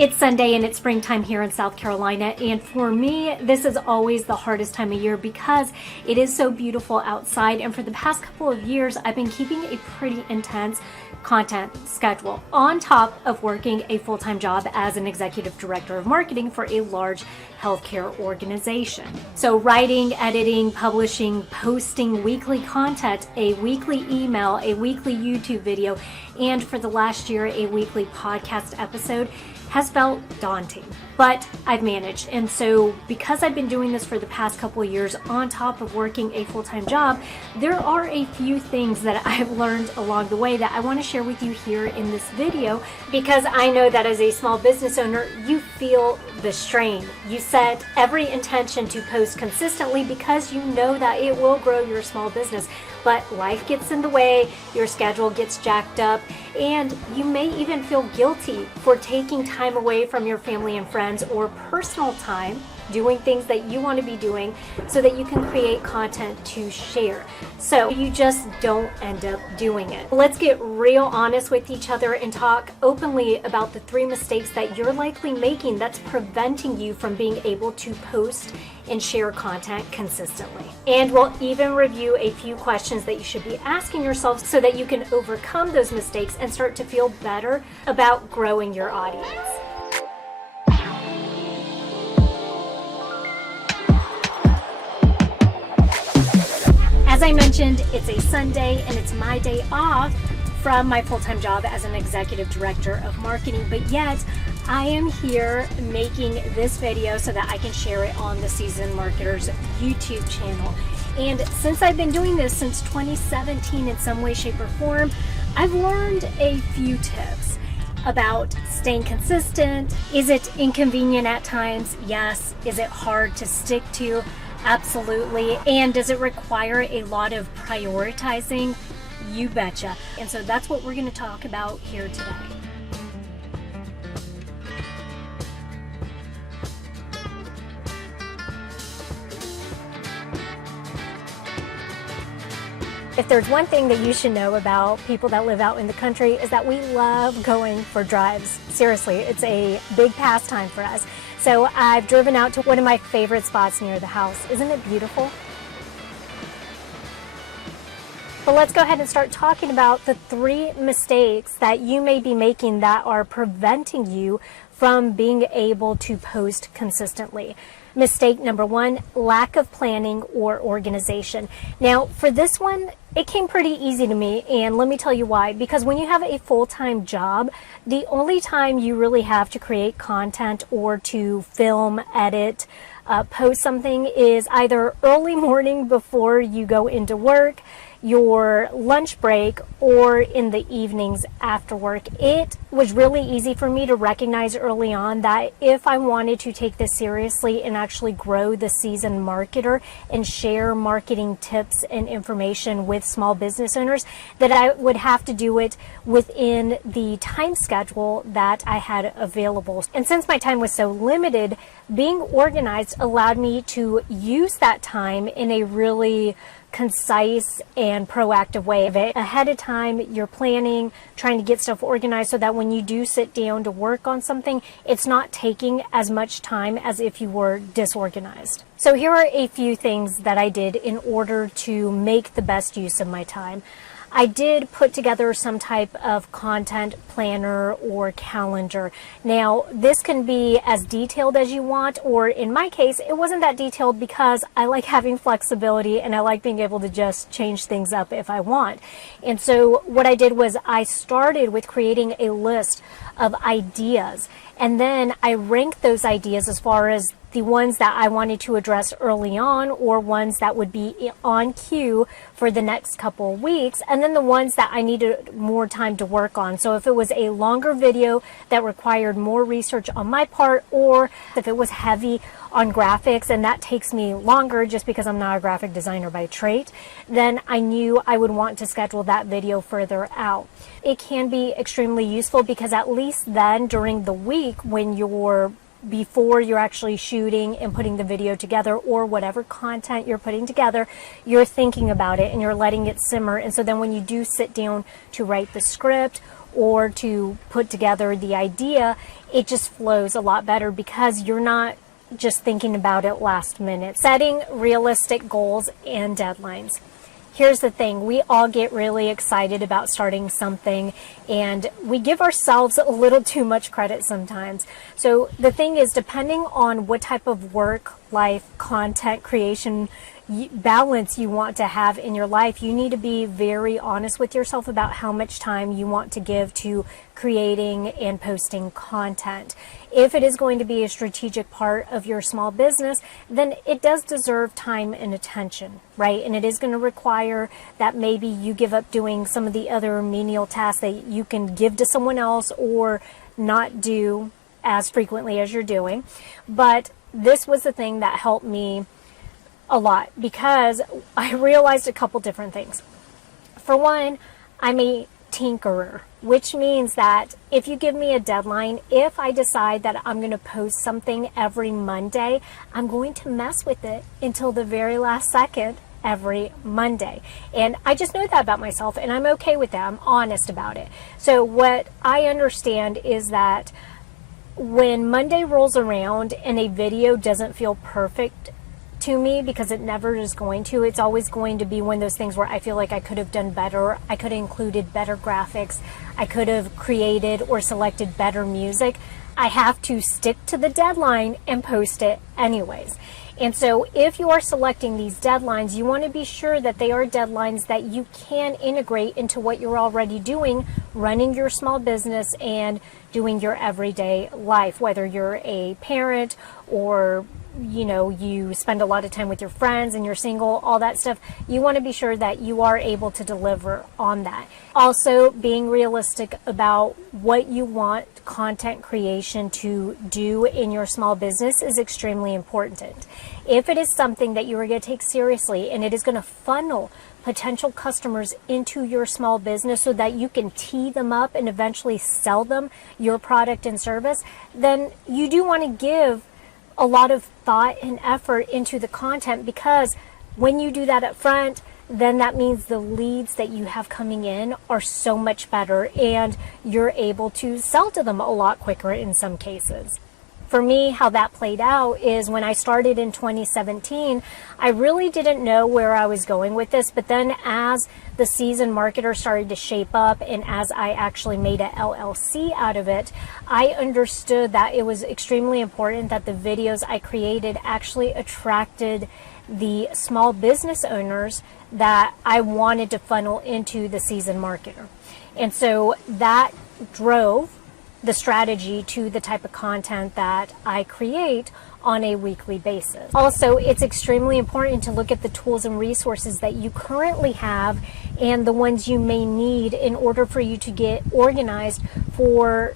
It's Sunday and it's springtime here in South Carolina, and for me this is always the hardest time of year because it is so beautiful outside, and for the past couple of years I've been keeping a pretty intense content schedule on top of working a full-time job as an executive director of marketing for a large healthcare organization. So writing, editing, publishing, posting weekly content, a weekly email, a weekly YouTube video, and for the last year a weekly podcast episode has felt daunting, but I've managed. And so because I've been doing this for the past couple of years on top of working a full-time job, there are a few things that I've learned along the way that I want to share with you here in this video, because I know that as a small business owner, you feel the strain. You set every intention to post consistently because you know that it will grow your small business, but life gets in the way, your schedule gets jacked up, and you may even feel guilty for taking time away from your family and friends or personal time doing things that you want to be doing so that you can create content to share. So you just don't end up doing it. Let's get real honest with each other and talk openly about the 3 mistakes that you're likely making that's preventing you from being able to post and share content consistently. And we'll even review a few questions that you should be asking yourself so that you can overcome those mistakes and start to feel better about growing your audience. As I mentioned, it's a Sunday and it's my day off from my full-time job as an executive director of marketing, but yet I am here making this video so that I can share it on the Seasoned Marketers YouTube channel. And since I've been doing this since 2017 in some way, shape, or form, I've learned a few tips about staying consistent. Is it inconvenient at times? Yes. Is it hard to stick to? Absolutely. And does it require a lot of prioritizing? You betcha. And so that's what we're going to talk about here today. If there's one thing that you should know about people that live out in the country, is that we love going for drives. Seriously, it's a big pastime for us. So I've driven out to one of my favorite spots near the house. Isn't it beautiful? But let's go ahead and start talking about the 3 mistakes that you may be making that are preventing you from being able to post consistently. Mistake number 1, lack of planning or organization. Now, for this one, it came pretty easy to me, and let me tell you why. Because when you have a full-time job, the only time you really have to create content or to film, edit, post something is either early morning before you go into work, your lunch break, or in the evenings after work. It was really easy for me to recognize early on that if I wanted to take this seriously and actually grow the Seasoned Marketer and share marketing tips and information with small business owners, that I would have to do it within the time schedule that I had available. And since my time was so limited, being organized allowed me to use that time in a really concise and proactive way of it. Ahead of time, you're planning, trying to get stuff organized so that when you do sit down to work on something, it's not taking as much time as if you were disorganized. So here are a few things that I did in order to make the best use of my time. I did put together some type of content planner or calendar. Now, this can be as detailed as you want, or in my case, it wasn't that detailed because I like having flexibility and I like being able to just change things up if I want. And so what I did was I started with creating a list of ideas, and then I ranked those ideas as far as the ones that I wanted to address early on, or ones that would be on cue for the next couple of weeks, and then the ones that I needed more time to work on. So if it was a longer video that required more research on my part, or if it was heavy on graphics and that takes me longer just because I'm not a graphic designer by trade, then I knew I would want to schedule that video further out. It can be extremely useful because at least then during the week when before you're actually shooting and putting the video together, or whatever content you're putting together, you're thinking about it and you're letting it simmer. And so then when you do sit down to write the script or to put together the idea, it just flows a lot better because you're not just thinking about it last minute. Setting realistic goals and deadlines. Here's the thing, we all get really excited about starting something and we give ourselves a little too much credit sometimes. So the thing is, depending on what type of work, life, content creation balance you want to have in your life, you need to be very honest with yourself about how much time you want to give to creating and posting content. If it is going to be a strategic part of your small business, then it does deserve time and attention, right? And it is going to require that maybe you give up doing some of the other menial tasks that you can give to someone else or not do as frequently as you're doing. But this was the thing that helped me a lot because I realized a couple different things. For one, I'm a tinkerer, which means that if you give me a deadline, if I decide that I'm going to post something every Monday, I'm going to mess with it until the very last second every Monday. And I just know that about myself and I'm okay with that. I'm honest about it. So what I understand is that when Monday rolls around and a video doesn't feel perfect to me, because it never is going to, it's always going to be one of those things where I feel like I could have done better, I could have included better graphics, I could have created or selected better music. I have to stick to the deadline and post it anyways. And so if you are selecting these deadlines, you want to be sure that they are deadlines that you can integrate into what you're already doing, running your small business and doing your everyday life, whether you're a parent or you spend a lot of time with your friends and you're single, all that stuff. You want to be sure that you are able to deliver on that. Also, being realistic about what you want content creation to do in your small business is extremely important. If it is something that you are going to take seriously and it is going to funnel potential customers into your small business so that you can tee them up and eventually sell them your product and service, then you do want to give a lot of thought and effort into the content, because when you do that up front, then that means the leads that you have coming in are so much better and you're able to sell to them a lot quicker in some cases. For me, how that played out is when I started in 2017, I really didn't know where I was going with this, but then as the seasoned marketer started to shape up and as I actually made an LLC out of it, I understood that it was extremely important that the videos I created actually attracted the small business owners that I wanted to funnel into the seasoned marketer. And so that drove the strategy to the type of content that I create on a weekly basis. Also, it's extremely important to look at the tools and resources that you currently have and the ones you may need in order for you to get organized for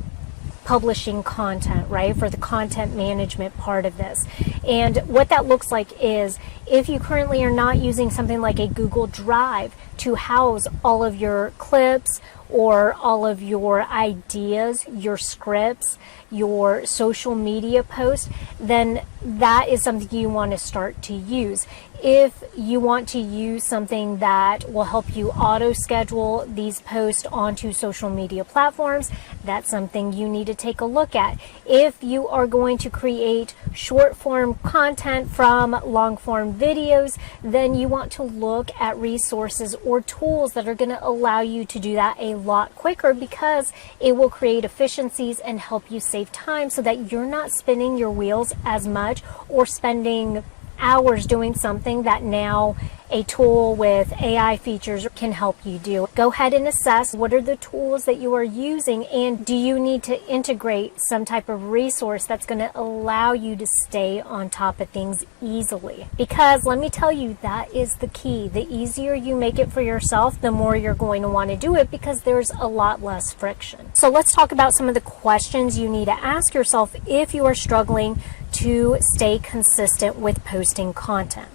publishing content, right? For the content management part of this. And what that looks like is, if you currently are not using something like a Google Drive to house all of your clips or all of your ideas, your scripts, your social media posts, then that is something you want to start to use. If you want to use something that will help you auto schedule these posts onto social media platforms, that's something you need to take a look at. If you are going to create short form content from long form videos, then you want to look at resources or tools that are going to allow you to do that a lot quicker, because it will create efficiencies and help you save time so that you're not spinning your wheels as much or spending hours doing something that now a tool with AI features can help you do. Go ahead and assess what are the tools that you are using, and do you need to integrate some type of resource that's going to allow you to stay on top of things easily. Because let me tell you, that is the key. The easier you make it for yourself, the more you're going to want to do it, because there's a lot less friction. So let's talk about some of the questions you need to ask yourself if you are struggling to stay consistent with posting content.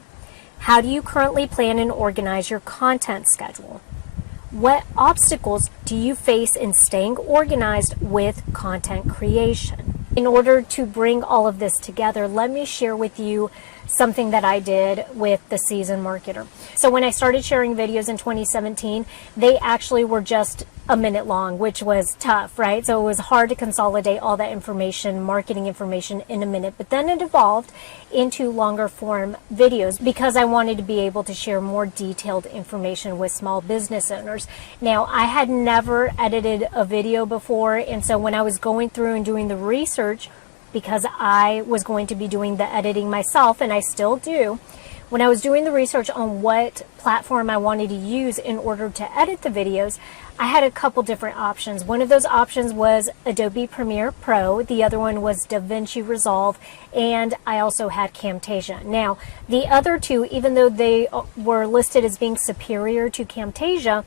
How do you currently plan and organize your content schedule? What obstacles do you face in staying organized with content creation? In order to bring all of this together, let me share with you something that I did with the Seasoned Marketer. So when I started sharing videos in 2017, they actually were just a minute long, which was tough, right? So it was hard to consolidate all that information, marketing information, in a minute. But then it evolved into longer form videos because I wanted to be able to share more detailed information with small business owners. Now, I had never edited a video before, and so when I was going through and doing the research, because I was going to be doing the editing myself, and I still do, when I was doing the research on what platform I wanted to use in order to edit the videos, I had a couple different options. One of those options was Adobe Premiere Pro, the other one was DaVinci Resolve, and I also had Camtasia. Now, the other two, even though they were listed as being superior to Camtasia,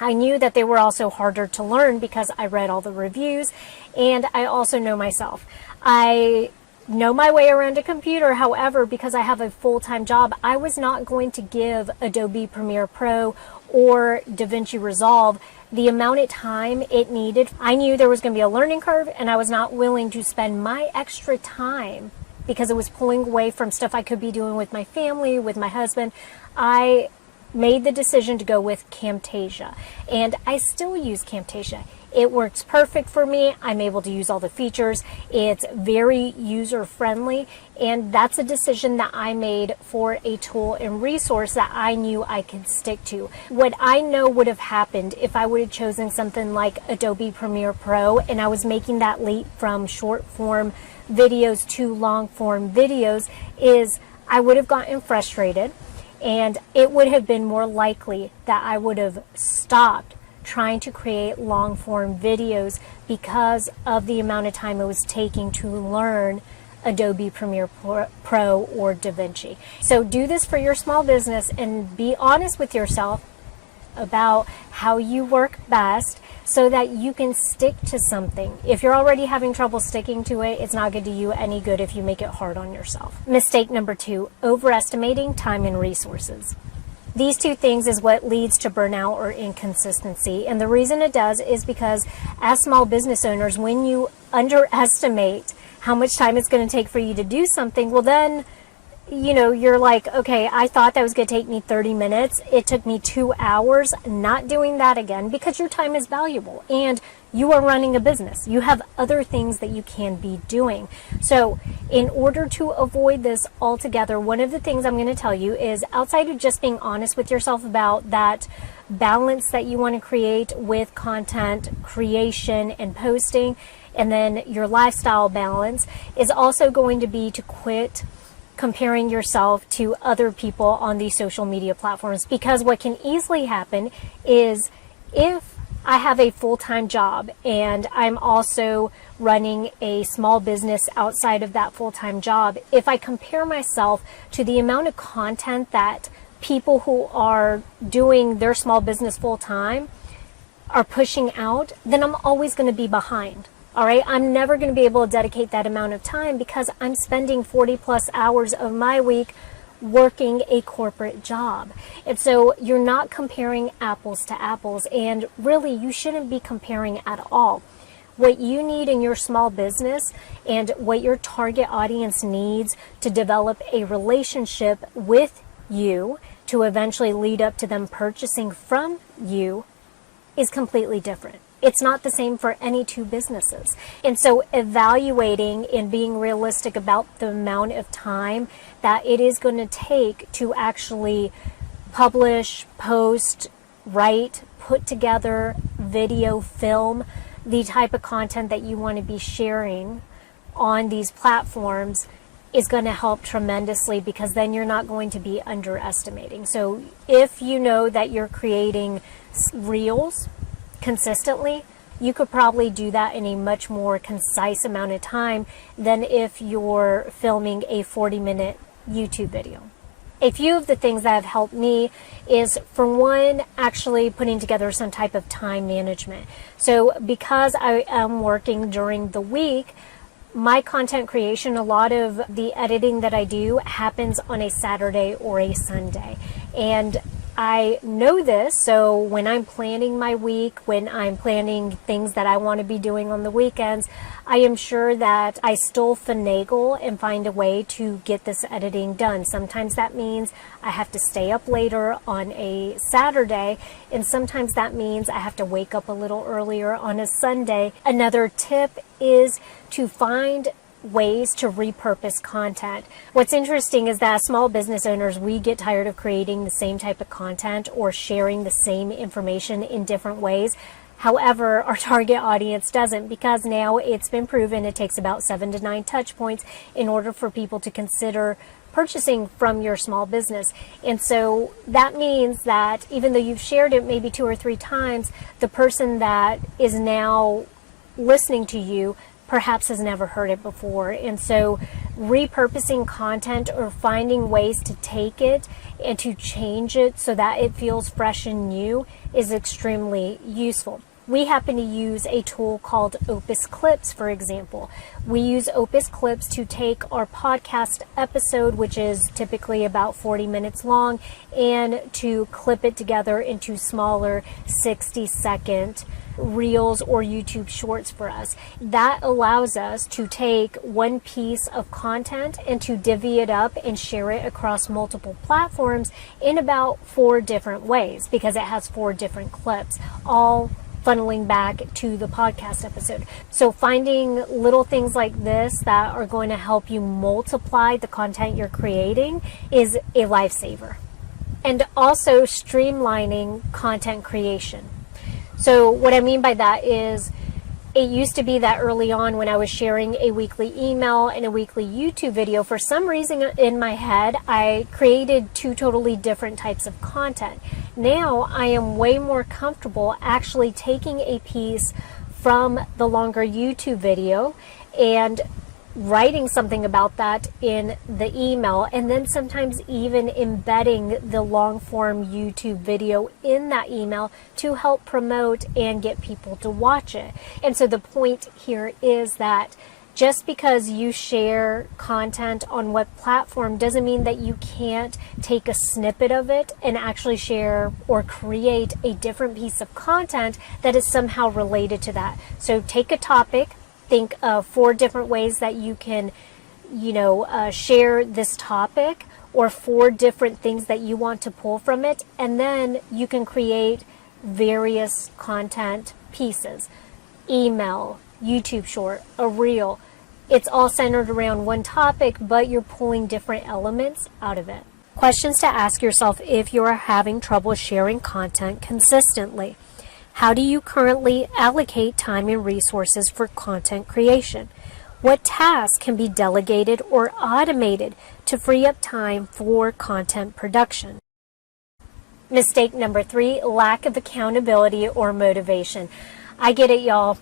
I knew that they were also harder to learn because I read all the reviews, and I also know myself. I know my way around a computer. However, because I have a full-time job, I was not going to give Adobe Premiere Pro or DaVinci Resolve the amount of time it needed. I knew there was going to be a learning curve, and I was not willing to spend my extra time because it was pulling away from stuff I could be doing with my family, with my husband. I made the decision to go with Camtasia, and I still use Camtasia. It works perfect for me. I'm able to use all the features. It's very user-friendly, and that's a decision that I made for a tool and resource that I knew I could stick to. What I know would have happened if I would have chosen something like Adobe Premiere Pro and I was making that leap from short-form videos to long-form videos is I would have gotten frustrated, and it would have been more likely that I would have stopped trying to create long-form videos because of the amount of time it was taking to learn Adobe Premiere Pro or DaVinci. So do this for your small business and be honest with yourself about how you work best so that you can stick to something. If you're already having trouble sticking to it, it's not going to do you any good if you make it hard on yourself. Mistake number 2, overestimating time and resources. These two things is what leads to burnout or inconsistency. And the reason it does is because as small business owners, when you underestimate how much time it's going to take for you to do something, well then, you know, you're like, okay, I thought that was going to take me 30 minutes. It took me 2 hours. Not doing that again, because your time is valuable and you are running a business. You have other things that you can be doing. So in order to avoid this altogether, one of the things I'm going to tell you is, outside of just being honest with yourself about that balance that you want to create with content creation and posting, and then your lifestyle balance, is also going to be to quit comparing yourself to other people on these social media platforms. Because what can easily happen is, if I have a full-time job and I'm also running a small business outside of that full-time job, if I compare myself to the amount of content that people who are doing their small business full-time are pushing out, then I'm always going to be behind. All right, I'm never going to be able to dedicate that amount of time because I'm spending 40 plus hours of my week working a corporate job. And so you're not comparing apples to apples, and really you shouldn't be comparing at all. What you need in your small business and what your target audience needs to develop a relationship with you to eventually lead up to them purchasing from you is completely different. It's not the same for any two businesses. And so evaluating and being realistic about the amount of time that it is going to take to actually publish, post, write, put together, video, film, the type of content that you want to be sharing on these platforms is going to help tremendously, because then you're not going to be underestimating. So if you know that you're creating reels consistently, you could probably do that in a much more concise amount of time than if you're filming a 40-minute YouTube video. A few of the things that have helped me is, for one, actually putting together some type of time management. So because I am working during the week, my content creation, a lot of the editing that I do happens on a Saturday or a Sunday. And I know this, so when I'm planning my week, when I'm planning things that I want to be doing on the weekends, I am sure that I still finagle and find a way to get this editing done. Sometimes that means I have to stay up later on a Saturday, and sometimes that means I have to wake up a little earlier on a Sunday. Another tip is to find ways to repurpose content. What's interesting is that as small business owners, we get tired of creating the same type of content or sharing the same information in different ways. However, our target audience doesn't, because now it's been proven it takes about 7 to 9 touch points in order for people to consider purchasing from your small business. And so that means that even though you've shared it maybe 2 or 3 times, the person that is now listening to you perhaps has never heard it before. And so repurposing content or finding ways to take it and to change it so that it feels fresh and new is extremely useful. We happen to use a tool called Opus Clips, for example. We use Opus Clips to take our podcast episode, which is typically about 40 minutes long, and to clip it together into smaller 60-second reels or YouTube shorts for us. That allows us to take one piece of content and to divvy it up and share it across multiple platforms in about 4 different ways, because it has 4 different clips, all funneling back to the podcast episode. So finding little things like this that are going to help you multiply the content you're creating is a lifesaver. And also streamlining content creation. So what I mean by that is, it used to be that early on when I was sharing a weekly email and a weekly YouTube video, for some reason in my head, I created 2 totally different types of content. Now I am way more comfortable actually taking a piece from the longer YouTube video and writing something about that in the email, and then sometimes even embedding the long form YouTube video in that email to help promote and get people to watch it. And so the point here is that just because you share content on what platform doesn't mean that you can't take a snippet of it and actually share or create a different piece of content that is somehow related to that. So take a topic, think of 4 different ways that you can, share this topic, or 4 different things that you want to pull from it, and then you can create various content pieces. Email, YouTube short, a reel. It's all centered around one topic, but you're pulling different elements out of it. Questions to ask yourself if you are having trouble sharing content consistently. How do you currently allocate time and resources for content creation? What tasks can be delegated or automated to free up time for content production? Mistake number 3, lack of accountability or motivation. I get it, y'all.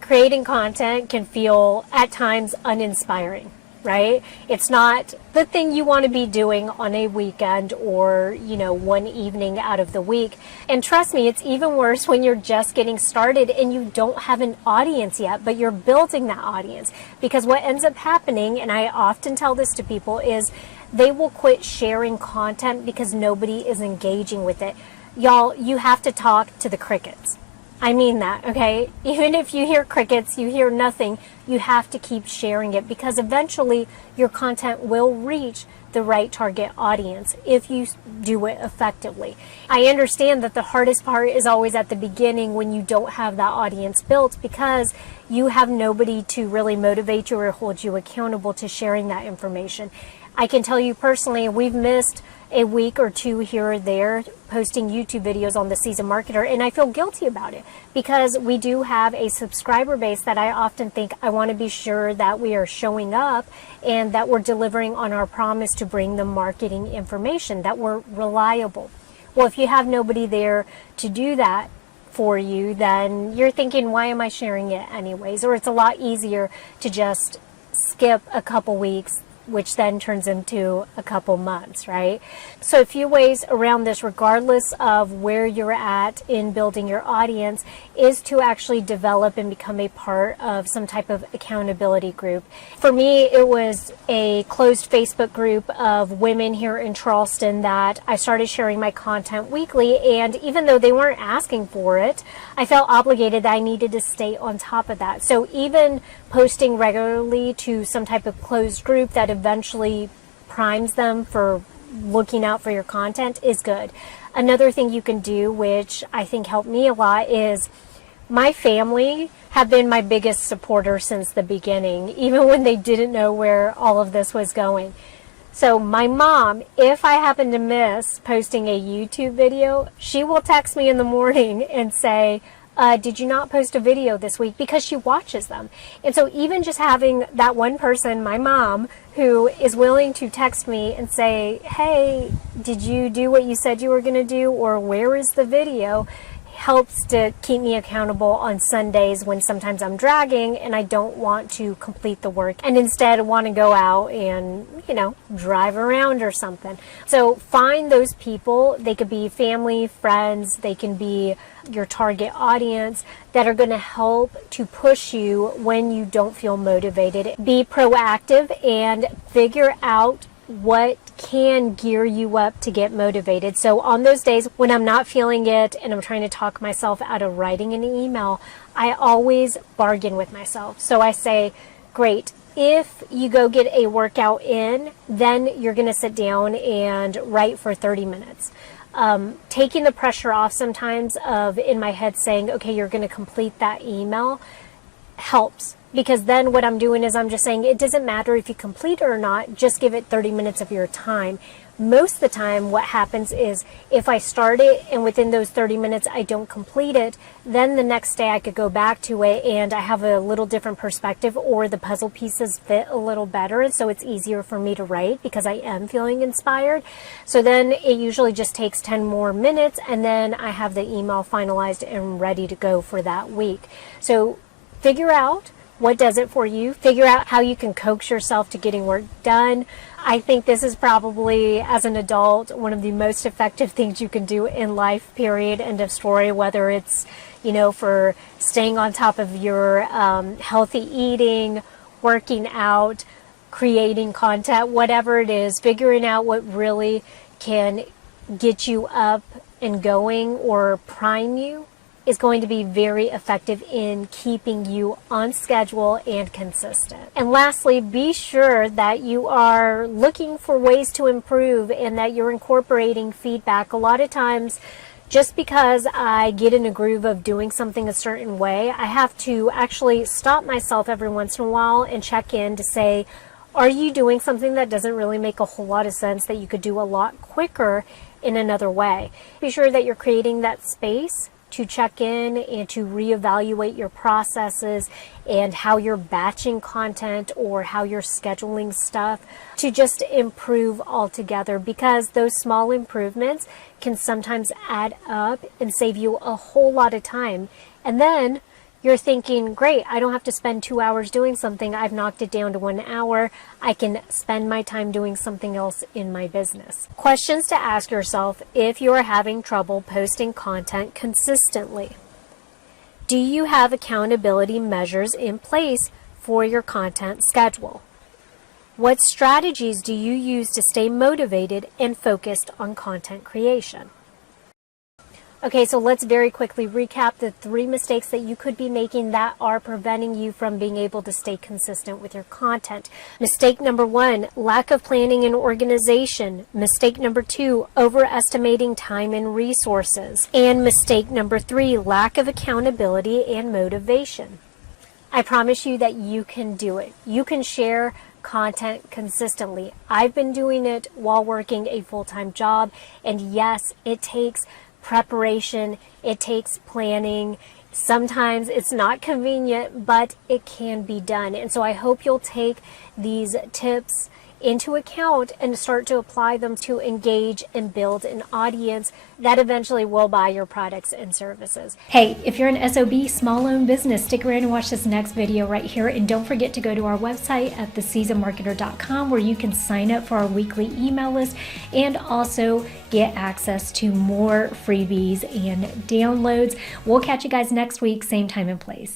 Creating content can feel at times uninspiring, right? It's not the thing you want to be doing on a weekend or, one evening out of the week. And trust me, it's even worse when you're just getting started and you don't have an audience yet, but you're building that audience. Because what ends up happening, and I often tell this to people, is they will quit sharing content because nobody is engaging with it. Y'all, you have to talk to the crickets. I mean that, okay? Even if you hear crickets, you hear nothing, you have to keep sharing it, because eventually your content will reach the right target audience if you do it effectively. I understand that the hardest part is always at the beginning when you don't have that audience built, because you have nobody to really motivate you or hold you accountable to sharing that information. I can tell you personally, we've missed a week or 2 here or there posting YouTube videos on the Seasoned Marketer, and I feel guilty about it because we do have a subscriber base that I often think I want to be sure that we are showing up and that we're delivering on our promise to bring them marketing information, that we're reliable. Well, if you have nobody there to do that for you, then you're thinking, why am I sharing it anyways? Or it's a lot easier to just skip a couple weeks, which then turns into a couple months, right? So a few ways around this, regardless of where you're at in building your audience, is to actually develop and become a part of some type of accountability group. For me, it was a closed Facebook group of women here in Charleston that I started sharing my content weekly, and even though they weren't asking for it, I felt obligated that I needed to stay on top of that. So even posting regularly to some type of closed group that eventually primes them for looking out for your content is good. Another thing you can do, which I think helped me a lot, is my family have been my biggest supporter since the beginning, even when they didn't know where all of this was going. So my mom, if I happen to miss posting a YouTube video, she will text me in the morning and say, did you not post a video this week? Because she watches them. And so even just having that one person, my mom, who is willing to text me and say, hey, did you do what you said you were going to do? Or where is the video? Helps to keep me accountable on Sundays when sometimes I'm dragging and I don't want to complete the work and instead want to go out and, drive around or something. So find those people. They could be family, friends, they can be your target audience that are going to help to push you when you don't feel motivated. Be proactive and figure out what can gear you up to get motivated. So on those days when I'm not feeling it and I'm trying to talk myself out of writing an email, I always bargain with myself. So I say, great, if you go get a workout in, then you're going to sit down and write for 30 minutes. Taking the pressure off sometimes of in my head saying, okay, you're going to complete that email helps. Because then what I'm doing is I'm just saying it doesn't matter if you complete it or not, just give it 30 minutes of your time. Most of the time what happens is if I start it and within those 30 minutes I don't complete it, then the next day I could go back to it and I have a little different perspective, or the puzzle pieces fit a little better, and so it's easier for me to write because I am feeling inspired. So then it usually just takes 10 more minutes and then I have the email finalized and ready to go for that week. So figure out what does it for you. Figure out how you can coax yourself to getting work done. I think this is probably, as an adult, one of the most effective things you can do in life, period, end of story, whether it's, for staying on top of your healthy eating, working out, creating content, whatever it is, figuring out what really can get you up and going or prime you is going to be very effective in keeping you on schedule and consistent. And lastly, be sure that you are looking for ways to improve and that you're incorporating feedback. A lot of times, just because I get in a groove of doing something a certain way, I have to actually stop myself every once in a while and check in to say, are you doing something that doesn't really make a whole lot of sense that you could do a lot quicker in another way? Be sure that you're creating that space to check in and to reevaluate your processes and how you're batching content or how you're scheduling stuff to just improve altogether, because those small improvements can sometimes add up and save you a whole lot of time. And then you're thinking, great, I don't have to spend 2 hours doing something. I've knocked it down to 1 hour. I can spend my time doing something else in my business. Questions to ask yourself if you are having trouble posting content consistently. Do you have accountability measures in place for your content schedule? What strategies do you use to stay motivated and focused on content creation? Okay, so let's very quickly recap the 3 mistakes that you could be making that are preventing you from being able to stay consistent with your content. Mistake number 1, lack of planning and organization. Mistake number 2, overestimating time and resources. And mistake number 3, lack of accountability and motivation. I promise you that you can do it. You can share content consistently. I've been doing it while working a full-time job, and yes, it takes preparation, it takes planning. Sometimes it's not convenient, but it can be done. And so I hope you'll take these tips into account and start to apply them to engage and build an audience that eventually will buy your products and services. Hey, if you're an SOB, small-owned business, stick around and watch this next video right here, and don't forget to go to our website at theseasonedmarketer.com where you can sign up for our weekly email list and also get access to more freebies and downloads. We'll catch you guys next week, same time and place.